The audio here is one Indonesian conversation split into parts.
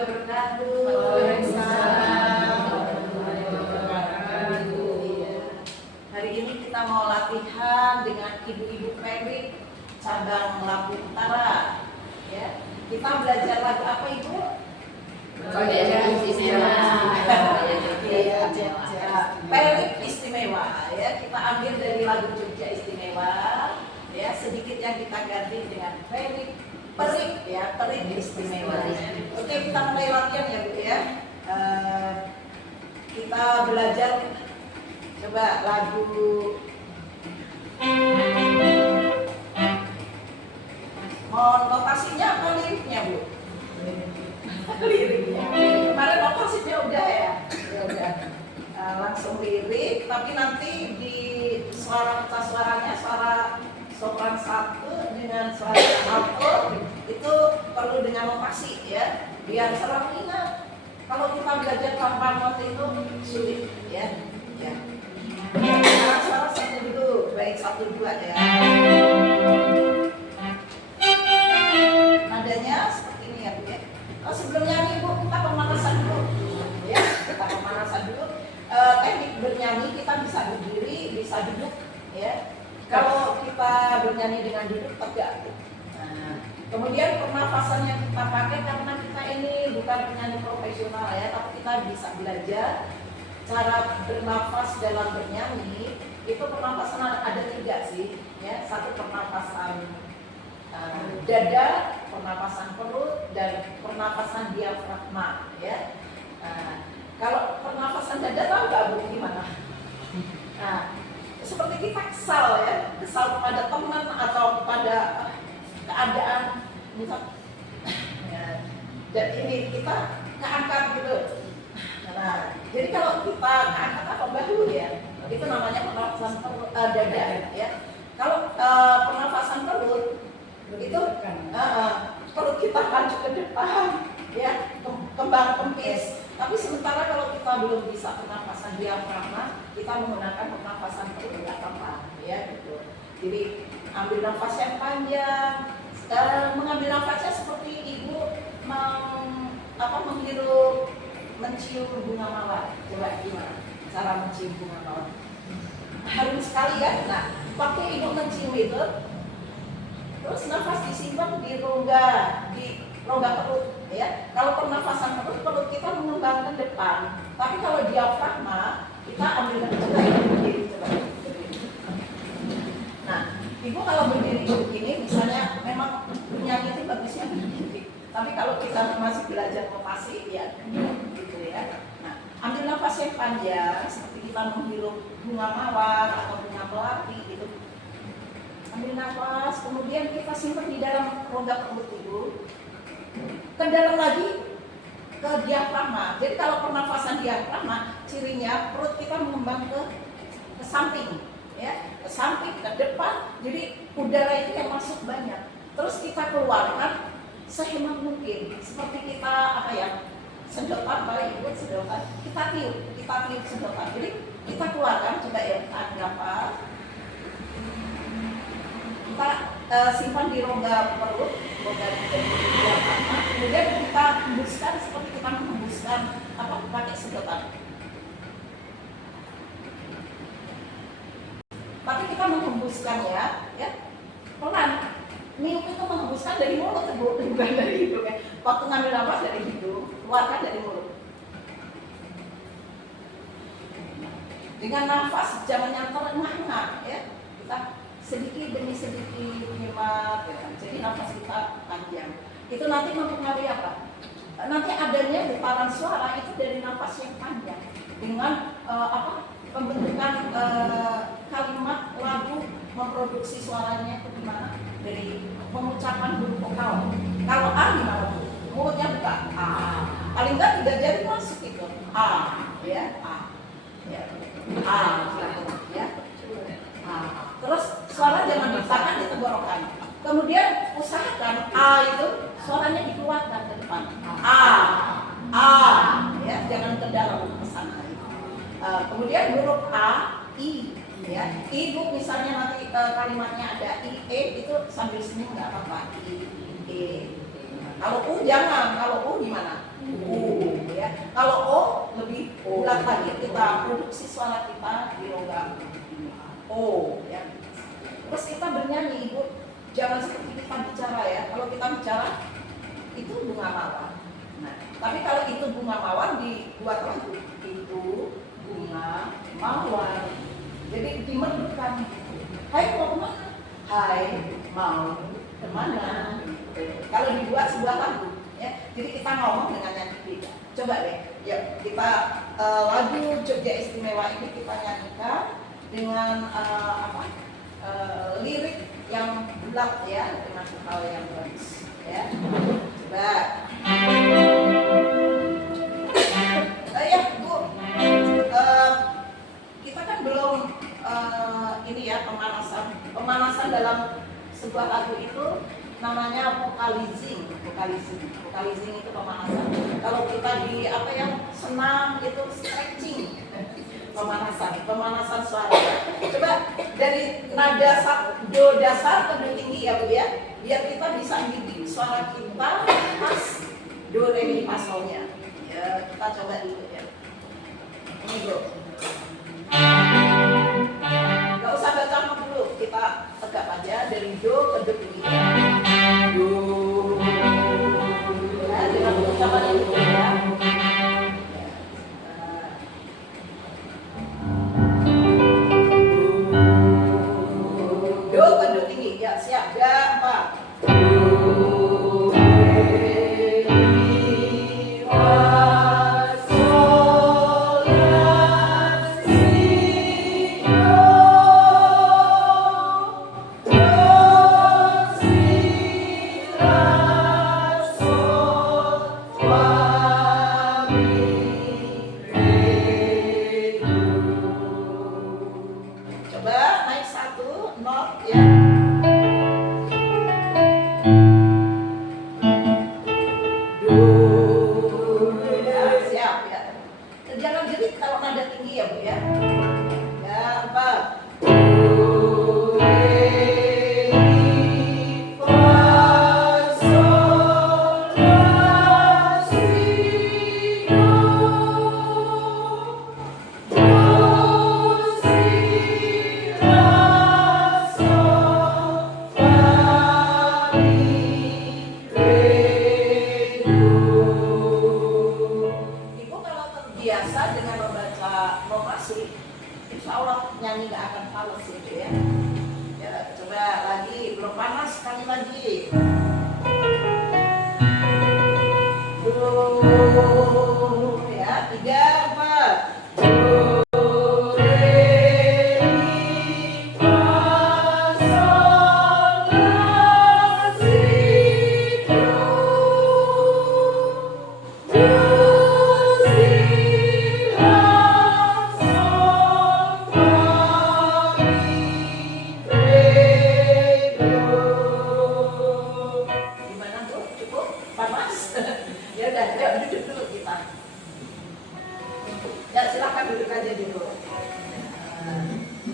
wabarakatuh. Waalaikumsalam warahmatullahi wabarakatuh. Hari ini kita mau latihan dengan ibu-ibu Pebik cabang Lampung Utara. Ya, kita belajar lagu apa Ibu? Jogja Istimewa. Pebik Istimewa. Ya, kita ambil dari lagu Jogja Istimewa. Ya, sedikit yang kita ganti dengan Pebik Perik, ya, Perik Istimewa. Oke, kita mulai latihan ya Bu ya. Kita belajar coba lagu mohon notasinya apa liriknya Bu? Liriknya. Kemarin notasinya udah ya. Ya udah. Langsung lirik, tapi nanti di suara pecah suaranya suara sopran 1 dengan suara alto itu perlu dengan notasi ya, biar selalu ingat. Kalau kita belajar tanpa not itu sulit ya. Ya. Sekarang suara 1 dulu, baik 1 2 ya. Nadanya seperti ini ya Bu ya. Oh, sebelum nyanyi Bu, kita pemanasan dulu. Ya, kita pemanasan dulu. Teknik bernyanyi kita bisa berdiri, bisa duduk ya. Kalau kita bernyanyi dengan duduk tegak. Nah, kemudian pernafasan yang kita pakai karena kita ini bukan penyanyi profesional ya, tapi kita bisa belajar cara bernafas dalam bernyanyi. Itu pernafasan ada 3 sih ya. 1 pernafasan dada, pernafasan perut, dan pernafasan diafragma ya. Kalau pernafasan dada tahu nggak Bu gimana? Nah, seperti kita kesal ya, kesal kepada teman atau kepada keadaan misal ya, dan ini kita keangkat gitu. Nah, jadi kalau kita keangkat apa bahu ya, itu namanya pernafasan dada ya. Kalau pernafasan perut itu perut kita maju ke depan ya, kembang kempis. Tapi sementara kalau kita belum bisa pernafasan diafragma, kita menggunakan pernafasan perut nggak apa-apa ya gitu. Jadi ambil nafas yang panjang, mengambil nafasnya seperti ibu menghirup, mencium bunga mawar. Coba gimana cara mencium bunga mawar? Harum sekali ya. Nah, waktu ibu mencium itu, terus nafas disimpan di rongga perut ya. Kalau pernafasan perut kita mengembang ke depan, tapi kalau diafragma kita ambil coba ya berdiri coba. Nah, ibu kalau berdiri begini misalnya memang penyanyi itu bagusnya berdiri. Tapi kalau kita masih belajar notasi ya gitu ya. Nah, ambil nafas yang panjang seperti kita menghirup bunga mawar atau bunga melati gitu. Ambil nafas, kemudian kita simpan di dalam rongga perut ibu. Ke dalam lagi ke diafragma. Jadi kalau pernafasan diafragma, cirinya perut kita mengembang ke samping, ya, ke samping, ke depan. Jadi udara itu yang masuk banyak. Terus kita keluarkan sehemat mungkin. Seperti kita sedotan, paling ikut sedotan. Kita tiup sedotan. Jadi kita keluarkan, coba ya, tarik nafas. Kita simpan di rongga perut, rongga diafragma. Kemudian kita hembuskan seperti kita menghembuskan pakai sedotan. Tapi kita menghembuskan ya pelan. Niup itu menghembuskan dari mulut, bukan dari hidung ya. Waktu ngambil nafas dari hidung, keluarkan dari mulut. Dengan nafas jangan yang terengah-engah ya. Kita sedikit demi sedikit hemat ya. Jadi nafas kita panjang. Itu nanti mempengaruhi apa? Nanti adanya getaran suara itu dari nafas yang panjang dengan pembentukan kalimat lagu, memproduksi suaranya itu gimana? Dari pengucapan huruf vokal. Kalau A gimana Bu? Mulutnya buka A. Paling enggak 3 jari masuk itu A ya, A. Ya. A ya. A. Terus suara jangan ditahan di tenggorokan. Kemudian usahakan A itu suaranya dikeluarkan ke depan. A, ya, jangan ke dalam ke sana. Kemudian huruf A, I, ya. Ibu misalnya nanti kalimatnya ada I, E itu sambil senyum nggak apa-apa. I, E. Kalau U jangan, kalau U gimana? U ya. Kalau O lebih bulat lagi, kita produksi suara kita di logam O ya. Terus kita bernyanyi, Ibu. Jangan seperti kita bicara ya. Kalau kita bicara itu bunga mawar. Nah, tapi kalau itu bunga mawar dibuat lagu, itu bunga mawar. Jadi dimerdukan. Hai mau kemana? Hai mau kemana? Kalau dibuat sebuah lagu, ya. Jadi kita ngomong dengan yang beda. Coba deh, ya kita lagu Jogja Istimewa ini kita nyanyikan dengan lirik yang bulat ya, dengan vokal yang bagus. Ya, coba. Ya Bu, kita kan belum ini ya pemanasan dalam sebuah lagu itu namanya vocalizing itu pemanasan. Kalau kita di senam itu stretching, pemanasan suara. Coba dari nada do dasar ke do tinggi ya Bu ya, biar kita bisa didik suara kita pas do re mi fa solnya. Ya, kita coba dulu ya. Ini Bu. Gak usah baca not dulu, kita tegap aja dari do ke do tinggi. Do. Ya, dengan ucapan yang betul ya. Do ke do tinggi, ya siap, gampang. Do, re, mi, fa, sol, la, si, do. Do, si, la, sol, fa, mi, re, do. Coba naik satu not ya. Ya, siap ya. Jangan jerit kalau nada tinggi ya Bu ya. Ya, apa? Do, re, mi, fa, sol, la, si, do. Do, si, la, sol, fa, mi, re, do. Ibu kalau terbiasa dengan membaca notasi, insya Allah nyanyi gak akan fals gitu ya. Ya, coba lagi, belum panas sekali lagi. Do, ya, 3, 4. Do, re, mi, fa, sol, la, si, do. Do, si, la, sol, fa, mi, re, do. Gimana Bu? Cukup? Panas? Ya udah, yuk duduk dulu kita. Ya silakan duduk aja dulu.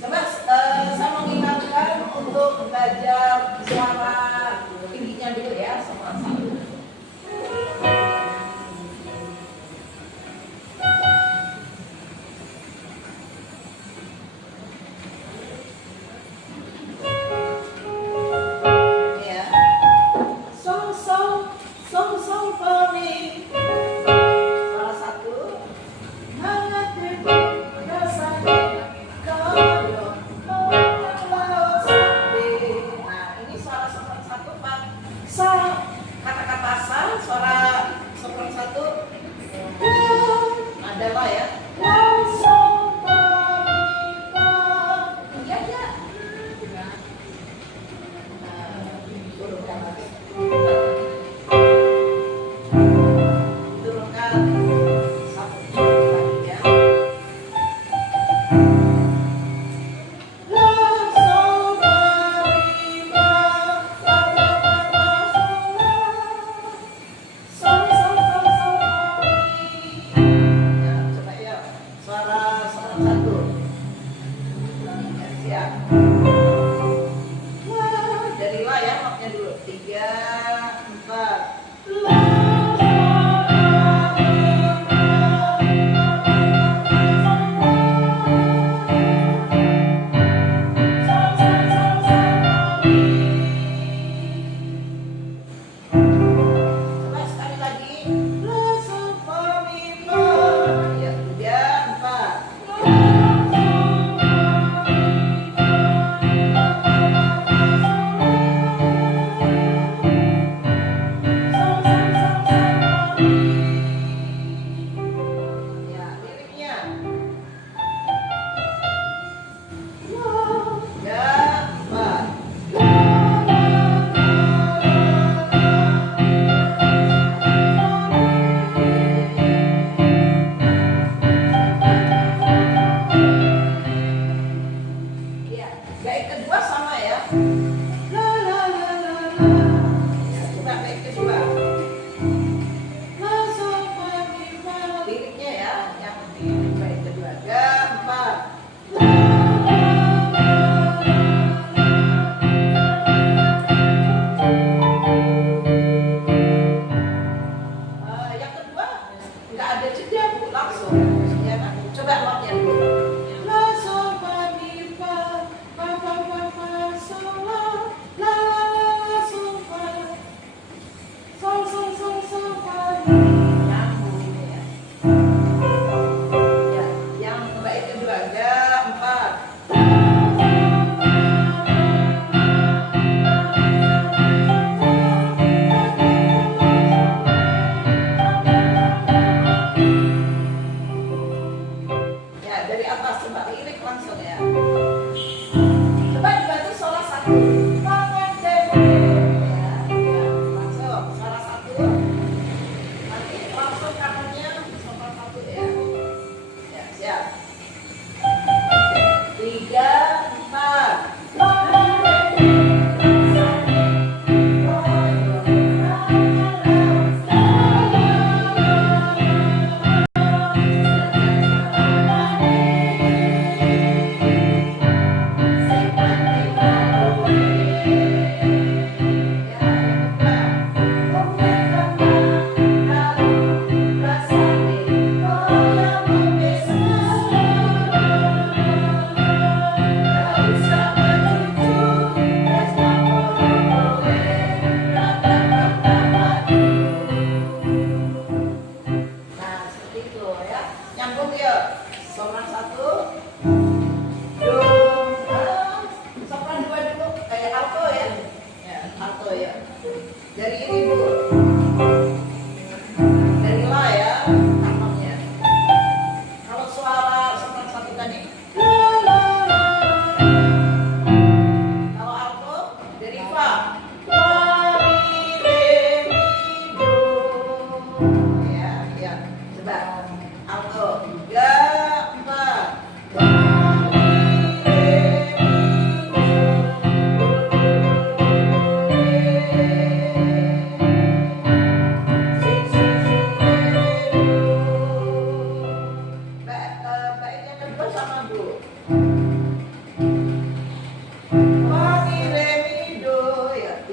Coba saya mengingatkan untuk belajar suara tingginya dulu ya, semua satu. Ya. Song song for me. Salah satu. Hangat rasanya kalau laut sampai. Nah ini suara satu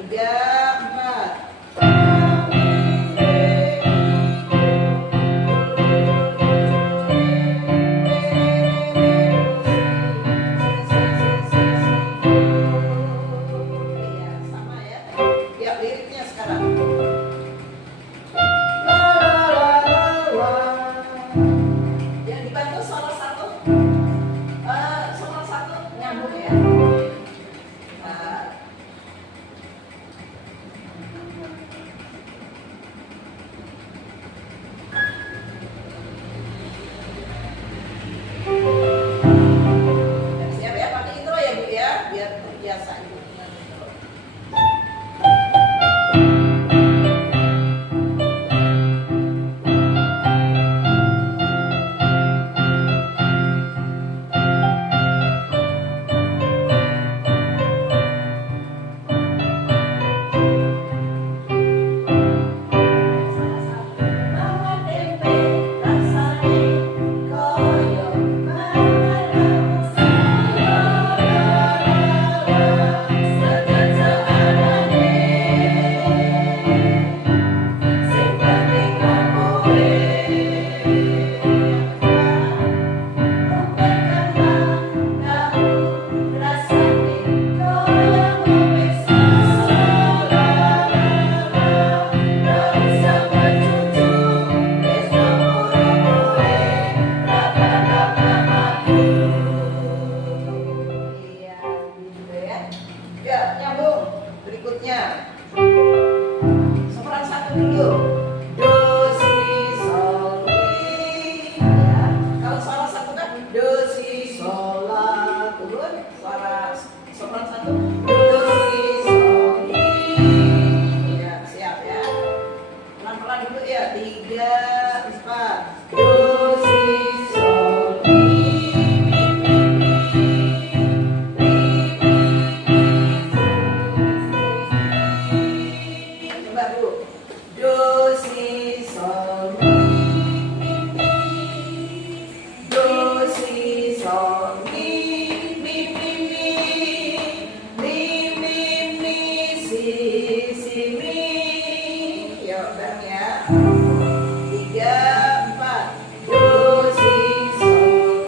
tiga, empat. Iya, sama ya. Lihat liriknya sekarang. La la la la. Yang dibantu salah satu nyambung ya. Nah, siap ya, pakai intro ya Bu ya, biar terbiasa Ibu dengan intro. Mangan tempe rasane koyo mangan rawon segan seadane sing penting kowe tahu rasane koyo kowe ya, nyambung. Berikutnya sopran satu dulu. Do si sol mi. Ya. Kalau suara satu kan do si sol la. Turun suara sopran satu. Do si sol mi. Ya, siap ya. Pelan-pelan dulu ya. Tiga, empat. Do si sol mi. Coba Bu. Do si sol mi. Do si sol mi. Mi mi mi. Mi mi mi si si mi. Yuk bareng ya. Tiga, empat. Do si sol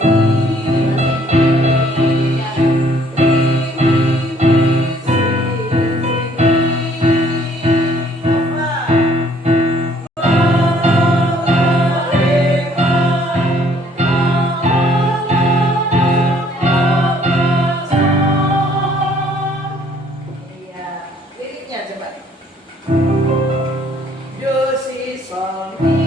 Iya, liriknya coba. Do si sol mi.